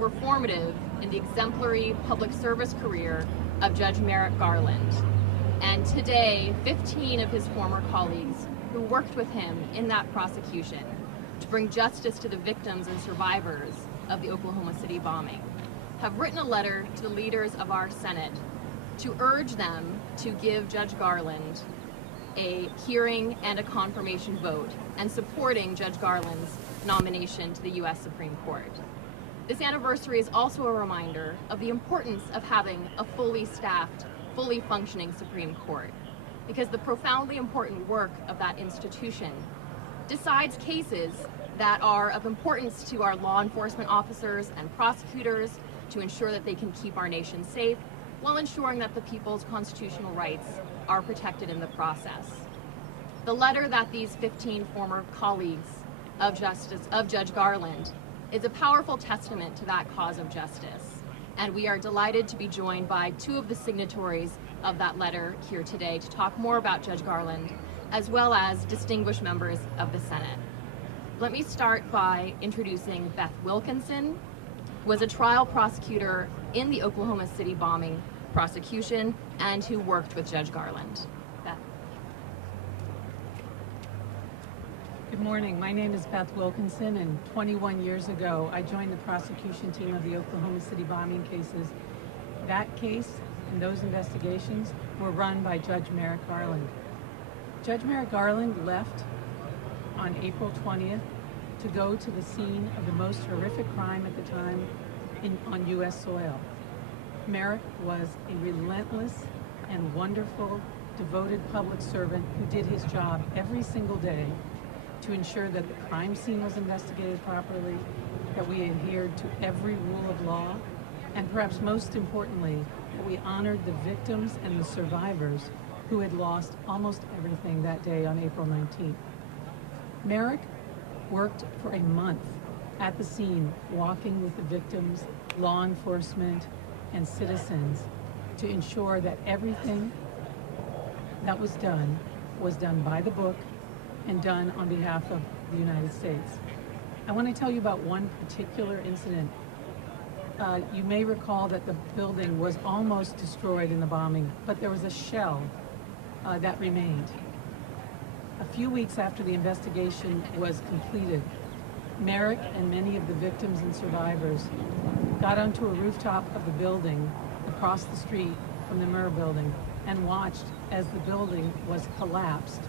were formative in the exemplary public service career of Judge Merrick Garland. And today, 15 of his former colleagues who worked with him in that prosecution to bring justice to the victims and survivors of the Oklahoma City bombing have written a letter to the leaders of our Senate to urge them to give Judge Garland a hearing and a confirmation vote and supporting Judge Garland's nomination to the U.S. Supreme Court. This anniversary is also a reminder of the importance of having a fully staffed, fully functioning Supreme Court, because the profoundly important work of that institution decides cases that are of importance to our law enforcement officers and prosecutors to ensure that they can keep our nation safe while ensuring that the people's constitutional rights are protected in the process. The letter that these 15 former colleagues of Judge Garland is a powerful testament to that cause of justice. And we are delighted to be joined by two of the signatories of that letter here today to talk more about Judge Garland, as well as distinguished members of the Senate. Let me start by introducing Beth Wilkinson, who was a trial prosecutor in the Oklahoma City bombing prosecution and who worked with Judge Garland. Beth. Good morning. My name is Beth Wilkinson, and 21 years ago, I joined the prosecution team of the Oklahoma City bombing cases. That case and those investigations were run by Judge Merrick Garland. Judge Merrick Garland left on April 20th to go to the scene of the most horrific crime at the time on U.S. soil. Merrick was a relentless and wonderful, devoted public servant who did his job every single day to ensure that the crime scene was investigated properly, that we adhered to every rule of law, and perhaps most importantly, that we honored the victims and the survivors who had lost almost everything that day on April 19th. Merrick worked for a month at the scene, walking with the victims, law enforcement, and citizens to ensure that everything that was done by the book and done on behalf of the United States. I want to tell you about one particular incident. You may recall that the building was almost destroyed in the bombing, but there was a shell that remained. A few weeks after the investigation was completed, Merrick and many of the victims and survivors got onto a rooftop of the building across the street from the Murrah building and watched as the building was collapsed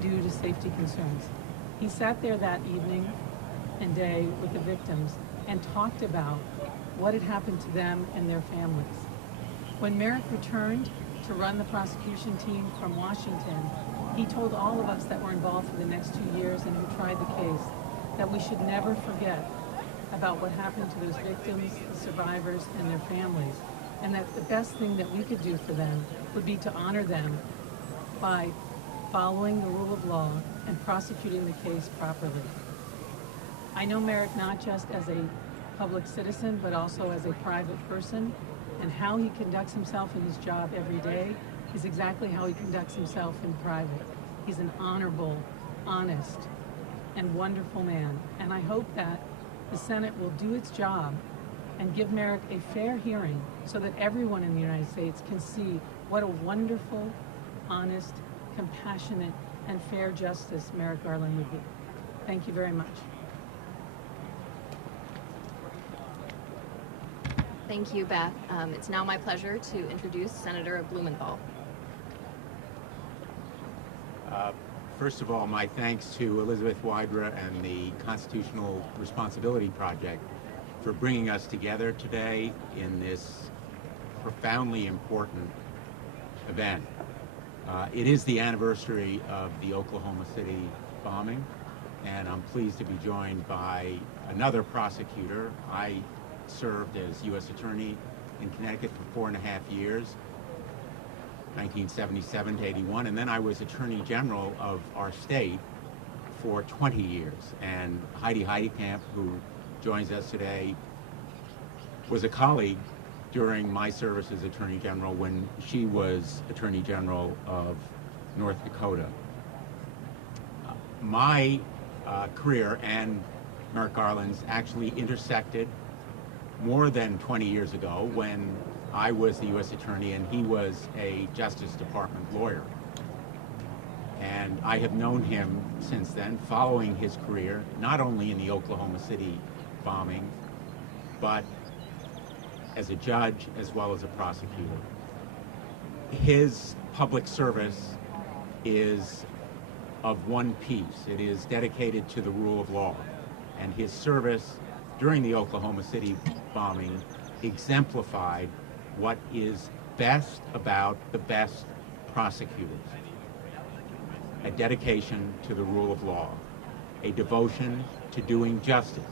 due to safety concerns. He sat there that evening and day with the victims and talked about what had happened to them and their families. When Merrick returned to run the prosecution team from Washington, he told all of us that were involved for the next 2 years and who tried the case that we should never forget about what happened to those victims, the survivors, and their families, and that the best thing that we could do for them would be to honor them by following the rule of law and prosecuting the case properly. I know Merrick not just as a public citizen, but also as a private person, and how he conducts himself in his job every day is exactly how he conducts himself in private. He's an honorable, honest, and wonderful man, and I hope that the Senate will do its job and give Merrick a fair hearing so that everyone in the United States can see what a wonderful, honest, compassionate, and fair justice Merrick Garland would be. Thank you very much. Thank you, Beth. It's now my pleasure to introduce Senator Blumenthal. First of all, my thanks to Elizabeth Wydra and the Constitutional Responsibility Project for bringing us together today in this profoundly important event. It is the anniversary of the Oklahoma City bombing, and I'm pleased to be joined by another prosecutor. I served as U.S. Attorney in Connecticut for 4.5 years, 1977 to 81, and then I was Attorney General of our state for 20 years. And Heidi Heitkamp, who joins us today, was a colleague during my service as Attorney General when she was Attorney General of North Dakota. My career and Merrick Garland's actually intersected more than 20 years ago when I was the U.S. Attorney and he was a Justice Department lawyer. And I have known him since then, following his career, not only in the Oklahoma City bombing, but as a judge as well as a prosecutor. His public service is of one piece. It is dedicated to the rule of law. And his service during the Oklahoma City bombing exemplified what is best about the best prosecutors. A dedication to the rule of law, a devotion to doing justice.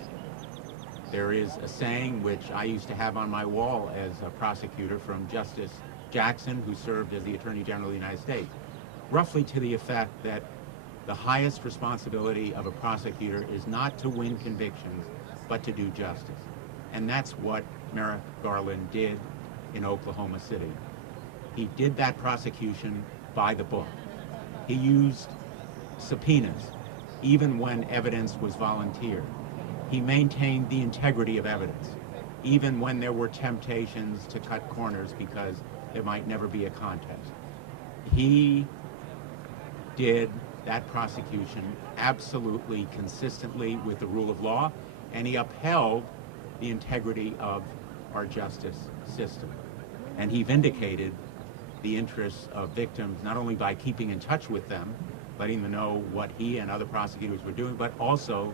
There is a saying which I used to have on my wall as a prosecutor from Justice Jackson, who served as the Attorney General of the United States, roughly to the effect that the highest responsibility of a prosecutor is not to win convictions, but to do justice. And that's what Merrick Garland did in Oklahoma City. He did that prosecution by the book. He used subpoenas, even when evidence was volunteered. He maintained the integrity of evidence, even when there were temptations to cut corners because there might never be a contest. He did that prosecution absolutely consistently with the rule of law, and he upheld the integrity of our justice system. And he vindicated the interests of victims, not only by keeping in touch with them, letting them know what he and other prosecutors were doing, but also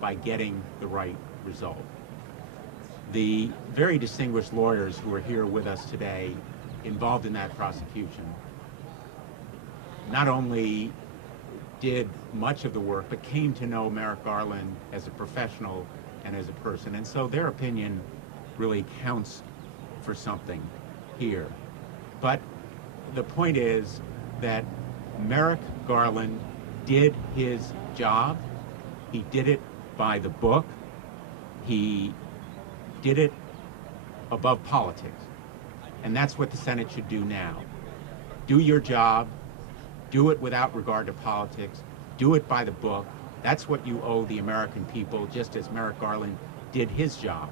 by getting the right result. The very distinguished lawyers who are here with us today involved in that prosecution not only did much of the work, but came to know Merrick Garland as a professional and as a person. And so their opinion really counts for something here. But the point is that Merrick Garland did his job. He did it by the book. He did it above politics. And that's what the Senate should do now. Do your job. Do it without regard to politics. Do it by the book. That's what you owe the American people, just as Merrick Garland did his job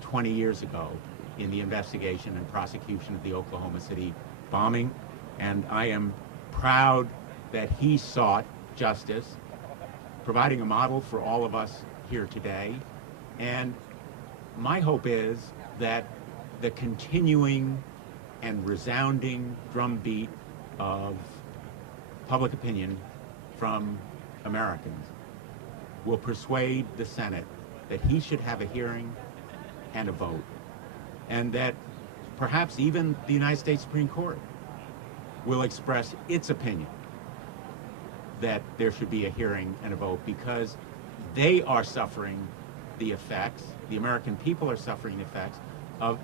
20 years ago in the investigation and prosecution of the Oklahoma City bombing. And I am proud that he sought justice, providing a model for all of us here today. And my hope is that the continuing and resounding drumbeat of public opinion from Americans will persuade the Senate that he should have a hearing and a vote, and that perhaps even the United States Supreme Court will express its opinion that there should be a hearing and a vote, because they are suffering the effects, the American people are suffering the effects of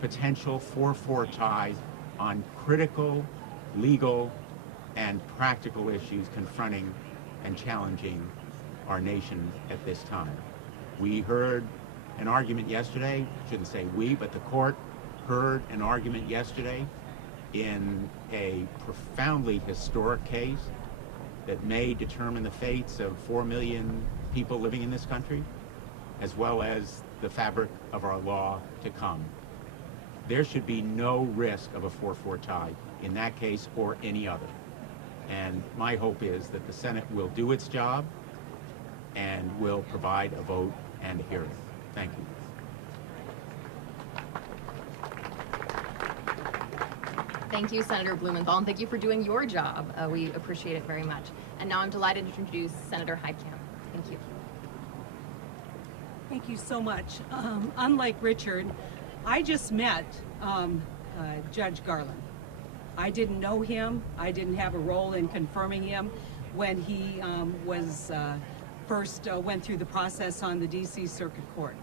potential 4-4 ties on critical legal and practical issues confronting and challenging our nation at this time. We heard an argument yesterday, shouldn't say we, but the court heard an argument yesterday in a profoundly historic case that may determine the fates of 4 million people living in this country, as well as the fabric of our law to come. There should be no risk of a 4-4 tie in that case or any other. And my hope is that the Senate will do its job and will provide a vote and a hearing. Thank you. Thank you, Senator Blumenthal, and thank you for doing your job. We appreciate it very much. And now I'm delighted to introduce Senator Heitkamp. Thank you. Thank you so much. Unlike Richard, I just met Judge Garland. I didn't know him. I didn't have a role in confirming him when he first went through the process on the D.C. Circuit Court.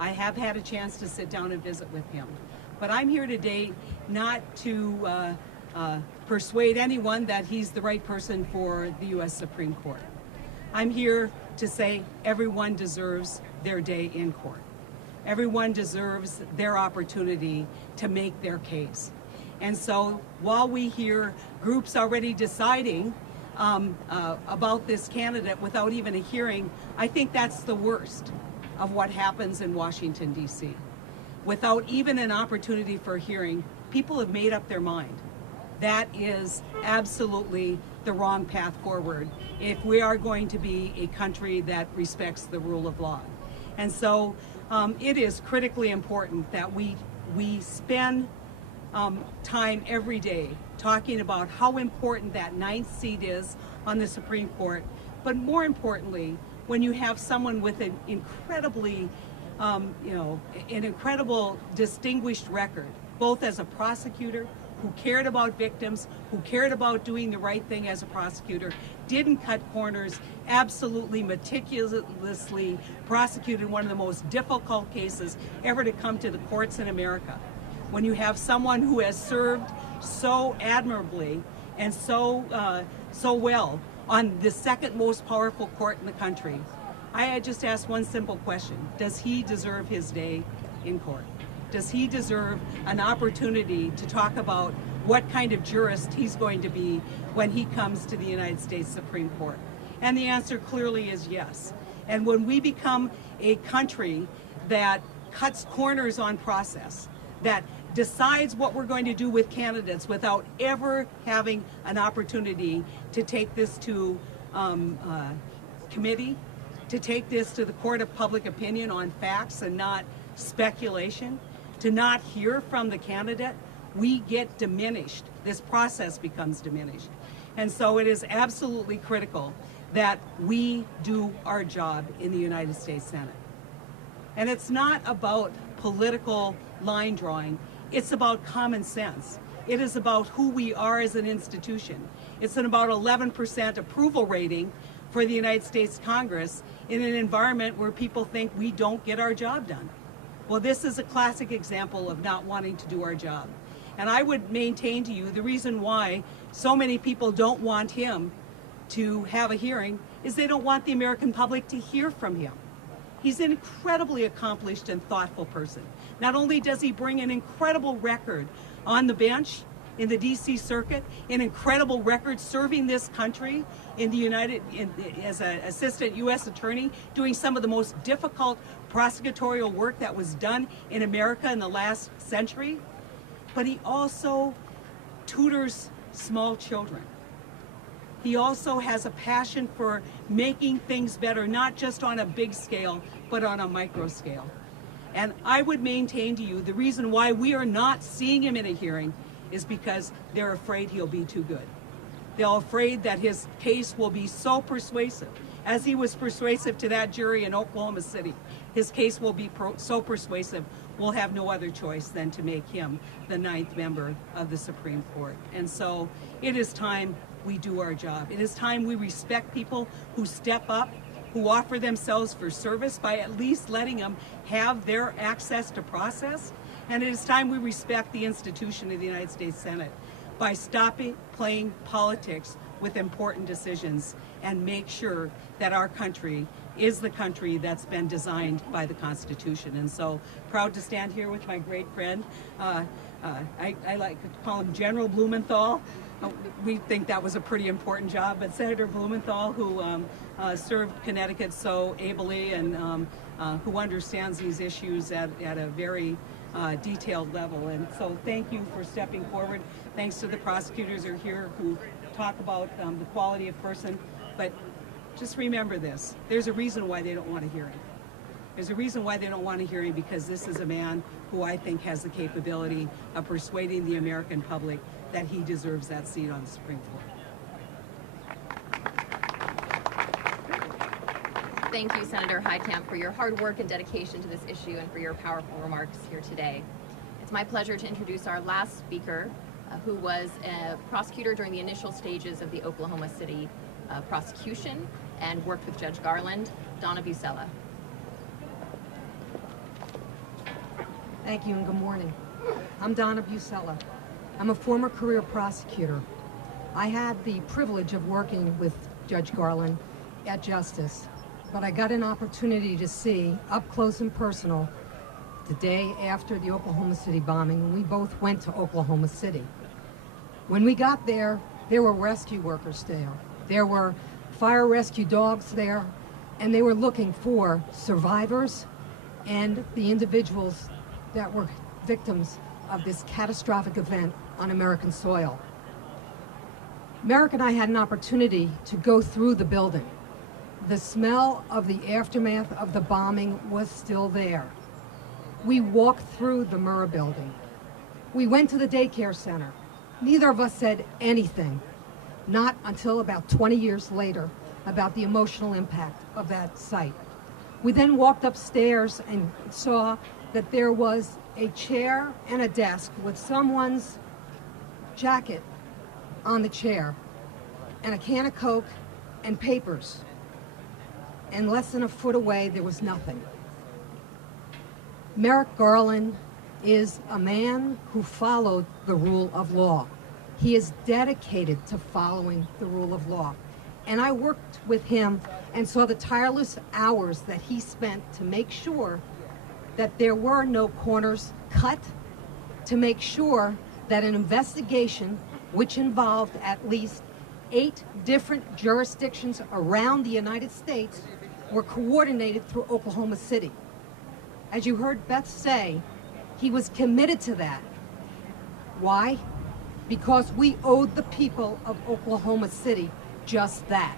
I have had a chance to sit down and visit with him. But I'm here today not to persuade anyone that he's the right person for the U.S. Supreme Court. I'm here to say everyone deserves their day in court. Everyone deserves their opportunity to make their case. And so while we hear groups already deciding about this candidate without even a hearing, I think that's the worst. of what happens in Washington, D.C. Without even an opportunity for a hearing, people have made up their mind. That is absolutely the wrong path forward if we are going to be a country that respects the rule of law. And so it is critically important that we spend time every day talking about how important that 9th seat is on the Supreme Court, but more importantly, when you have someone with an incredibly, an incredible distinguished record, both as a prosecutor who cared about victims, who cared about doing the right thing as a prosecutor, didn't cut corners, absolutely meticulously prosecuted one of the most difficult cases ever to come to the courts in America. When you have someone who has served so admirably and so well on the second most powerful court in the country, I just ask one simple question. Does he deserve his day in court? Does he deserve an opportunity to talk about what kind of jurist he's going to be when he comes to the United States Supreme Court? And the answer clearly is yes. And when we become a country that cuts corners on process, that decides what we're going to do with candidates without ever having an opportunity to take this to committee, to take this to the court of public opinion on facts and not speculation, to not hear from the candidate, we get diminished. This process becomes diminished. And so it is absolutely critical that we do our job in the United States Senate. And it's not about political line drawing. It's about common sense. It is about who we are as an institution. It's an about 11% approval rating for the United States Congress in an environment where people think we don't get our job done. Well, this is a classic example of not wanting to do our job. And I would maintain to you the reason why so many people don't want him to have a hearing is they don't want the American public to hear from him. He's an incredibly accomplished and thoughtful person. Not only does he bring an incredible record on the bench in the D.C. Circuit, an incredible record serving this country in the as an assistant U.S. attorney, doing some of the most difficult prosecutorial work that was done in America in the last century, but he also tutors small children. He also has a passion for making things better, not just on a big scale, but on a micro scale. And I would maintain to you the reason why we are not seeing him in a hearing is because they're afraid he'll be too good. They're afraid that his case will be so persuasive, as he was persuasive to that jury in Oklahoma City. His case will be so persuasive, we'll have no other choice than to make him the 9th member of the Supreme Court. And so it is time we do our job. It is time we respect people who step up, who offer themselves for service by at least letting them have their access to process. And it is time we respect the institution of the United States Senate by stopping playing politics with important decisions and make sure that our country is the country that's been designed by the Constitution. And so proud to stand here with my great friend. I like to call him General Blumenthal. We think that was a pretty important job, but Senator Blumenthal, who served Connecticut so ably and who understands these issues at a very detailed level. And so thank you for stepping forward. Thanks to the prosecutors who are here who talk about the quality of person. But just remember this, there's a reason why they don't want a hearing. There's a reason why they don't want a hearing, because this is a man who I think has the capability of persuading the American public that he deserves that seat on the Supreme Court. Thank you, Senator Heitkamp, for your hard work and dedication to this issue and for your powerful remarks here today. It's my pleasure to introduce our last speaker, who was a prosecutor during the initial stages of the Oklahoma City prosecution and worked with Judge Garland, Donna Bucella. Thank you and good morning. I'm Donna Bucella. I'm a former career prosecutor. I had the privilege of working with Judge Garland at Justice, but I got an opportunity to see up close and personal the day after the Oklahoma City bombing, when we both went to Oklahoma City. When we got there were rescue workers there. There were fire rescue dogs there. and they were looking for survivors and the individuals that were victims of this catastrophic event on American soil. Merrick and I had an opportunity to go through the building. The smell of the aftermath of the bombing was still there. We walked through the Murrah building. We went to the daycare center. Neither of us said anything, not until about 20 years later, about the emotional impact of that site. We then walked upstairs and saw that there was a chair and a desk with someone's jacket on the chair and a can of Coke and papers. And less than a foot away, there was nothing. Merrick Garland is a man who followed the rule of law. He is dedicated to following the rule of law. And I worked with him and saw the tireless hours that he spent to make sure that there were no corners cut, to make sure that an investigation, which involved at least 8 different jurisdictions around the United States, were coordinated through Oklahoma City. As you heard Beth say, he was committed to that. Why? Because we owed the people of Oklahoma City just that.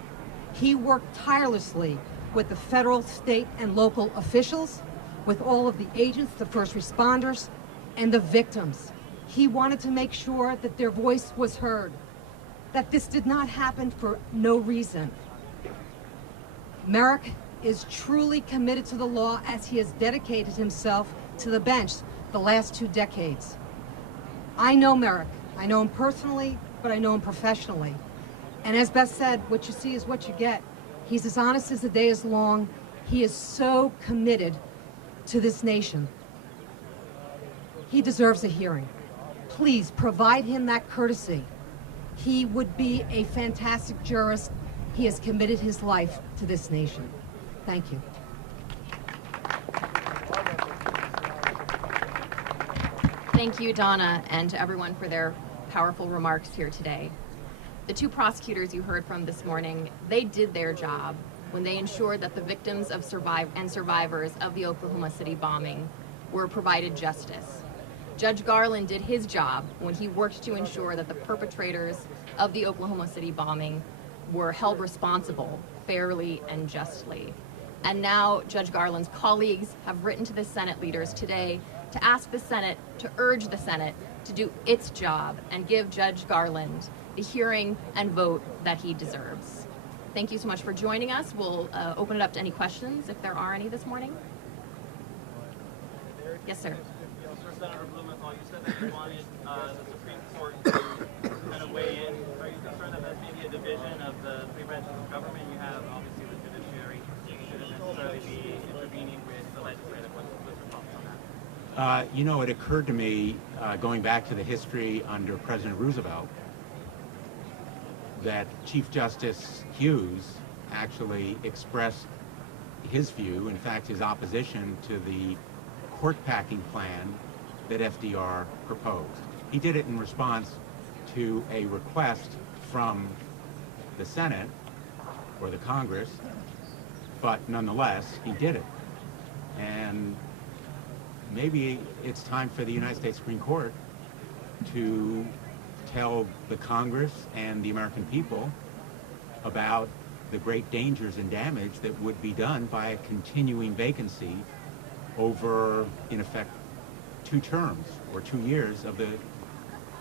He worked tirelessly with the federal, state, and local officials, with all of the agents, the first responders, and the victims. He wanted to make sure that their voice was heard, that this did not happen for no reason. Merrick is truly committed to the law, as he has dedicated himself to the bench the last 2 decades. I know Merrick. I know him personally, but I know him professionally. And as Beth said, what you see is what you get. He's as honest as the day is long. He is so committed to this nation. He deserves a hearing. Please provide him that courtesy. He would be a fantastic jurist. He has committed his life to this nation. Thank you. Thank you, Donna, and to everyone for their powerful remarks here today. The 2 prosecutors you heard from this morning, they did their job when they ensured that the victims of survivors of the Oklahoma City bombing were provided justice. Judge Garland did his job when he worked to ensure that the perpetrators of the Oklahoma City bombing were held responsible fairly and justly. And now Judge Garland's colleagues have written to the Senate leaders today to ask the Senate, to urge the Senate to do its job and give Judge Garland the hearing and vote that he deserves. Thank you so much for joining us. We'll open it up to any questions if there are any this morning. Yes, sir. Senator Blumenthal, you said that you wanted the Supreme Court to kind of weigh in. Are you concerned that that's maybe a division of the 3 branches of government? You have obviously the judiciary shouldn't necessarily be intervening with the legislative. What's your thoughts on that? You know, it occurred to me, going back to the history under President Roosevelt, that Chief Justice Hughes actually expressed his view, in fact his opposition to the court packing plan that FDR proposed. He did it in response to a request from the Senate or the Congress, but nonetheless he did it. And maybe it's time for the United States Supreme Court to tell the Congress and the American people about the great dangers and damage that would be done by a continuing vacancy over, in effect, 2 terms or 2 years of the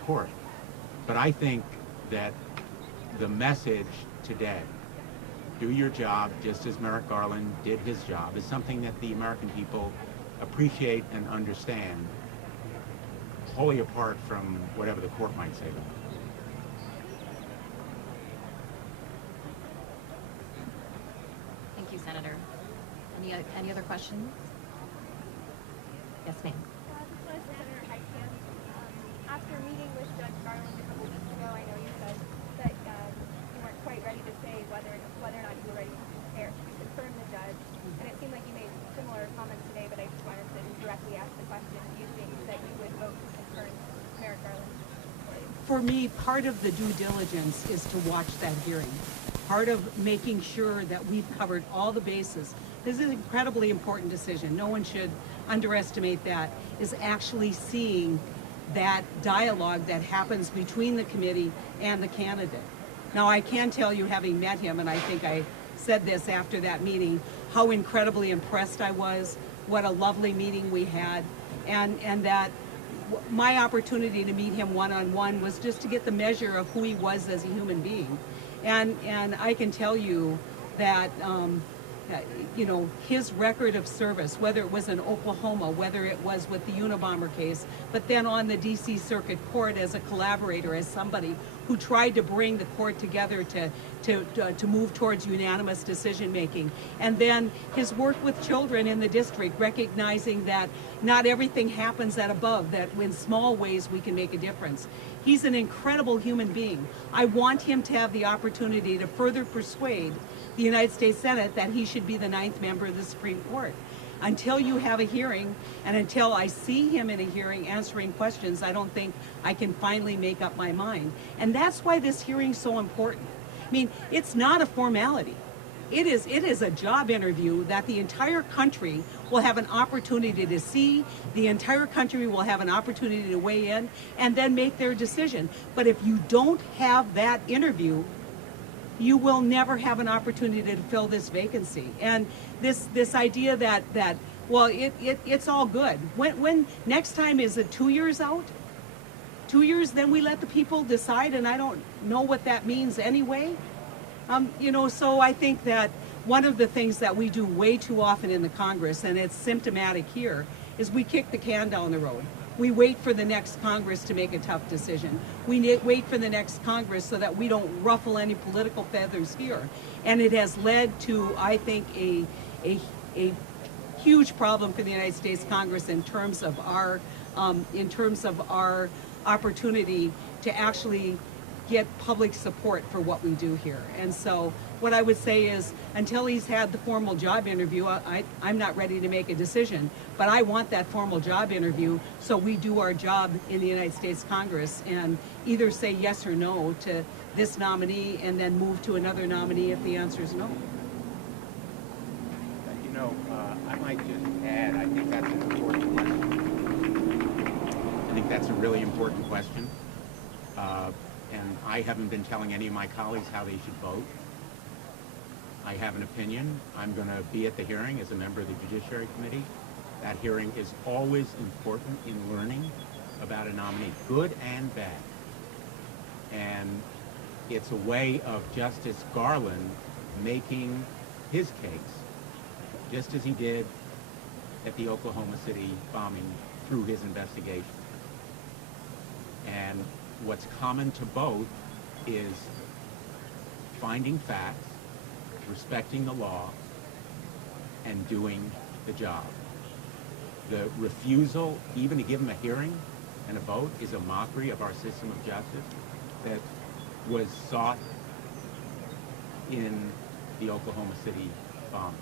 court. But I think that the message today, do your job just as Merrick Garland did his job, is something that the American people appreciate and understand, wholly apart from whatever the court might say about it. Thank you, Senator. Any other questions? Yes, ma'am. This was Senator Heitkamp. After meeting with Judge Garland a couple weeks ago, I know you said that you weren't quite ready to say whether or not you were ready to confirm the judge. And it seemed like you made similar comments today, but I just wanted to directly ask the question, do you think that you would vote to confirm Merrick Garland? For me, part of the due diligence is to watch that hearing. part of making sure that we've covered all the bases. This is an incredibly important decision. No one should underestimate that, is actually seeing that dialogue that happens between the committee and the candidate. Now, I can tell you, having met him, and I think I said this after that meeting, how incredibly impressed I was, what a lovely meeting we had, and that my opportunity to meet him one-on-one was just to get the measure of who he was as a human being. And I can tell you that, you know, his record of service, whether it was in Oklahoma, whether it was with the Unabomber case, but then on the DC Circuit Court as a collaborator, as somebody who tried to bring the court together to move towards unanimous decision making. And then his work with children in the district, recognizing that not everything happens at above, that in small ways we can make a difference. He's an incredible human being. I want him to have the opportunity to further persuade the United States Senate that he should be the 9th member of the Supreme Court. Until you have a hearing, and until I see him in a hearing answering questions, I don't think I can finally make up my mind. And that's why this hearing is so important. I mean, it's not a formality. It is a job interview that the entire country will have an opportunity to see. The entire country will have an opportunity to weigh in and then make their decision. But if you don't have that interview, you will never have an opportunity to fill this vacancy. And this idea that well, it's all good. When next time, is it 2 years out? 2 years, then we let the people decide, and I don't know what that means anyway. You know, so I think that one of the things that we do way too often in the Congress, and it's symptomatic here, is we kick the can down the road. We wait for the next Congress to make a tough decision. We wait for the next Congress so that we don't ruffle any political feathers here. And it has led to, I think, a huge problem for the United States Congress in terms of our opportunity to actually get public support for what we do here. And so what I would say is, until he's had the formal job interview, I'm not ready to make a decision. But I want that formal job interview so we do our job in the United States Congress and either say yes or no to this nominee and then move to another nominee if the answer is no. You know, I might just add, I think that's an important question. I think that's a really important question. And I haven't been telling any of my colleagues how they should vote. I have an opinion. I'm going to be at the hearing as a member of the Judiciary Committee. That hearing is always important in learning about a nominee, good and bad. And it's a way of Justice Garland making his case, just as he did at the Oklahoma City bombing through his investigation. And what's common to both is finding facts, respecting the law, and doing the job. The refusal even to give him a hearing and a vote is a mockery of our system of justice that was sought in the Oklahoma City bombing.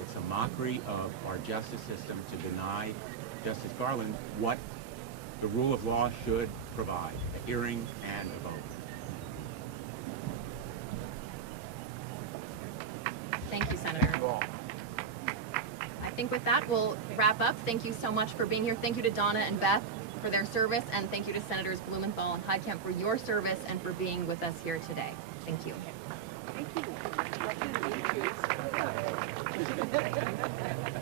It's a mockery of our justice system to deny Justice Garland what the rule of law should provide, a hearing and a vote. Thank you, Senator. I think with that, we'll wrap up. Thank you so much for being here. Thank you to Donna and Beth for their service, and thank you to Senators Blumenthal and Heitkamp for your service and for being with us here today. Thank you. Thank you.